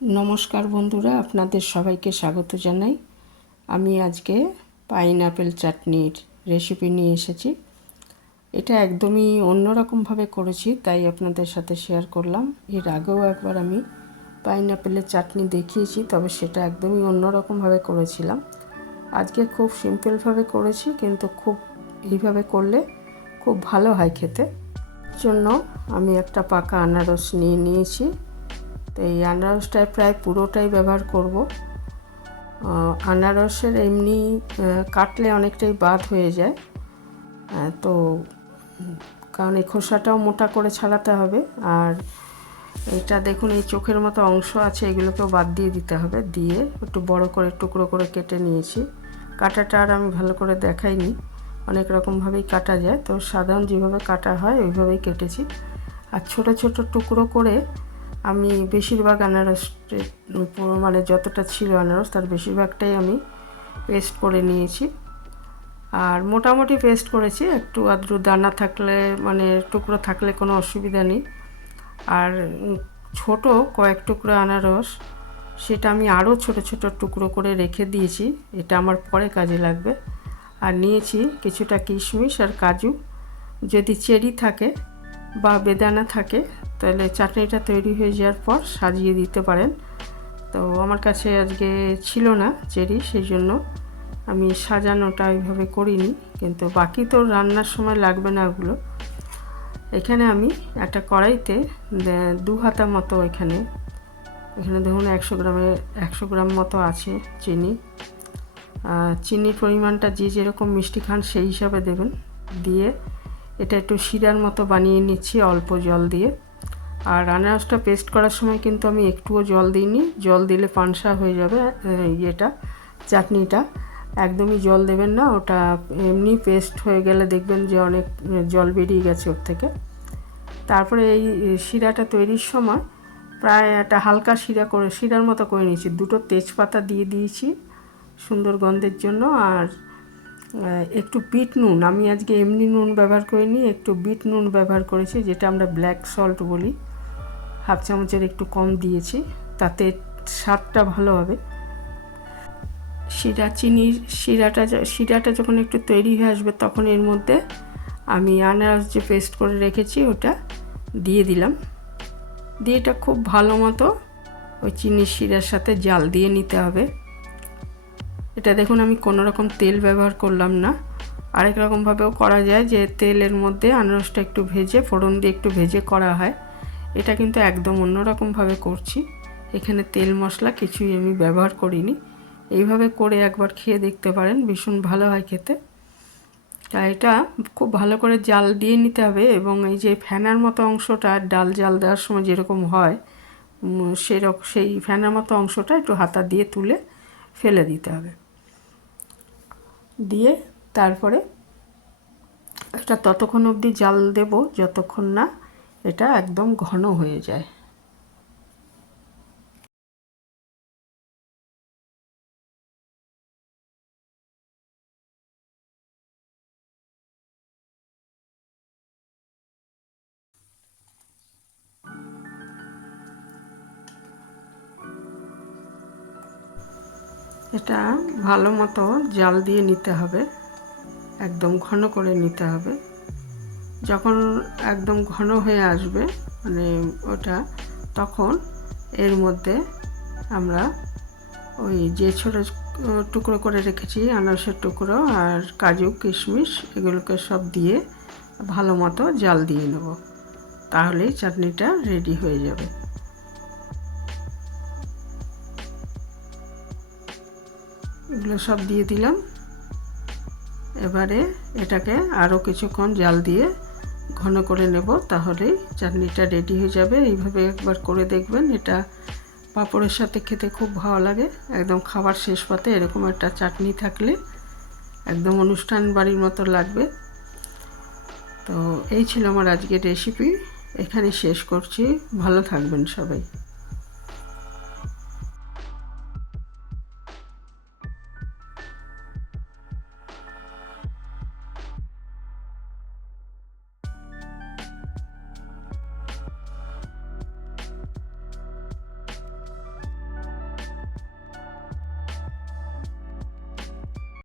নমস্কার বন্ধুরা, আপনাদের সবাইকে স্বাগত জানাই। আমি আজকে পাইনঅ্যাপেল চাটনির রেসিপি নিয়ে এসেছি। এটা একদমই অন্যরকমভাবে করেছি, তাই আপনাদের সাথে শেয়ার করলাম। এর আগেও একবার আমি পাইনঅ্যাপেলের চাটনি দেখিয়েছি, তবে সেটা একদমই অন্যরকমভাবে করেছিলাম। আজকে খুব সিম্পলভাবে করেছি, কিন্তু এইভাবে করলে খুব ভালো হয় খেতে। জন্য আমি একটা পাকা আনারস নিয়েছি। তো এই আনারসটায় প্রায় পুরোটাই ব্যবহার করব। আনারসের এমনি কাটলে অনেকটাই বাদ হয়ে যায়, তো কারণ এই খোসাটাও মোটা করে ছাড়াতে হবে। আর এটা দেখুন, এই চোখের মতো অংশ আছে, এগুলোকেও বাদ দিয়ে দিতে হবে। দিয়ে একটু বড় করে টুকরো করে কেটে নিয়েছি। কাটাটা আর আমি ভালো করে দেখাইনি, অনেক রকমভাবেই কাটা যায়, তো সাধারণ যেভাবে কাটা হয় ওইভাবেই কেটেছি। আর ছোট ছোট টুকরো করে আমি বেশিরভাগ আনারস, মানে যতটা ছিল আনারস তার বেশিরভাগটাই আমি পেস্ট করে নিয়েছি। আর মোটামুটি পেস্ট করেছি, একটু আধটু দানা থাকলে, মানে টুকরো থাকলে কোনো অসুবিধা নেই। আর ছোট কয়েক টুকরো আনারস, সেটা আমি আরও ছোট ছোট টুকরো করে রেখে দিয়েছি, এটা আমার পরে কাজে লাগবে। আর নিয়েছি কিছুটা কিশমিশ আর কাজু। যদি চেরি থাকে বা বেদানা থাকে তাহলে চাটনিটা তৈরি হয়ে যাওয়ার পর সাজিয়ে দিতে পারেন। তো আমার কাছে আজকে ছিল না চেরি, সেই জন্য আমি সাজানোটা এইভাবে করিনি, কিন্তু বাকি তো রান্নার সময় লাগবে না ওগুলো। এখানে আমি একটা কড়াইতে 2 হাতা মতো, এখানে দেখুন 100 গ্রাম মতো আছে চিনি। চিনির পরিমাণটা যে যেরকম মিষ্টি খান সেই হিসাবে দেবেন। দিয়ে এটা একটু শিরার মতো বানিয়ে নিচ্ছি অল্প জল দিয়ে। আর আনারসটা পেস্ট করার সময় কিন্তু আমি একটুও জল দিইনি, জল দিলে পানসা হয়ে যাবে চাটনিটা। একদমই জল দেবেন না, ওটা এমনি পেস্ট হয়ে গেলে দেখবেন যে অনেক জল বেরিয়ে গেছে ওর থেকে। তারপরে এই শিরাটা তৈরির সময় প্রায় একটা হালকা শিরার মতো করে নিয়েছি। 2টো তেজপাতা দিয়ে দিয়েছি সুন্দর গন্ধের জন্য। আর একটু বিট নুন, আমি আজকে এমনি নুন ব্যবহার করিনি, একটু বিট নুন ব্যবহার করেছি, যেটা আমরা ব্ল্যাক সল্ট বলি। 1/2 চামচের একটু কম দিয়েছি, তাতে স্বাদটা ভালো হবে। শিরাটা যখন একটু তৈরি হয়ে আসবে, তখন এর মধ্যে আমি আনারস যে পেস্ট করে রেখেছি ওটা দিয়ে দিলাম। দিয়ে এটা খুব ভালো মতো ওই চিনির শিরার সাথে জাল দিয়ে নিতে হবে। এটা দেখুন, আমি কোনো রকম তেল ব্যবহার করলাম না। আরেক রকমভাবেও করা যায়, যে তেলের মধ্যে আনারসটা একটু ভেজে, ফোড়ন দিয়ে একটু ভেজে করা হয়। এটা কিন্তু একদম অন্যরকমভাবে করছি। এখানে তেল মশলা কিছুই আমি ব্যবহার করিনি। এইভাবে করে একবার খেয়ে দেখতে পারেন, ভীষণ ভালো হয় খেতে। তা এটা খুব ভালো করে জাল দিয়ে নিতে হবে। এবং এই যে ফেনার মতো অংশটা, ডাল জাল দেওয়ার সময় যেরকম হয় সেই ফেনার মতো অংশটা একটু হাতা দিয়ে তুলে ফেলে দিতে হবে। দিয়ে তারপরে এটা ততক্ষণ অবধি জাল দেব যতক্ষণ না এটা একদম ঘন হয়ে যায়। এটা ভালো মতো জাল দিয়ে নিতে হবে, একদম ঘন করে নিতে হবে। যখন একদম ঘন হয়ে আসবে, মানে ওটা, তখন এর মধ্যে আমরা ওই যে ছোটো টুকরো করে রেখেছি আনারসের টুকরো আর কাজু কিশমিশ, এগুলোকে সব দিয়ে ভালো মতো জাল দিয়ে নেব, তাহলেই চাটনিটা রেডি হয়ে যাবে। এগুলো সব দিয়ে দিলাম। এবারে এটাকে আরও কিছুক্ষণ জাল দিয়ে ঘন করে নেব, তাহলেই চাটনিটা রেডি হয়ে যাবে। এইভাবে একবার করে দেখবেন, এটা পাঁপড়ের সাথে খেতে খুব ভালো লাগে। একদম খাবার শেষ পাতে এরকম একটা চাটনি থাকলে একদম অনুষ্ঠান বাড়ির মতো লাগবে। তো এই ছিল আমার আজকের রেসিপি, এখানে শেষ করছি। ভালো থাকবেন সবাই।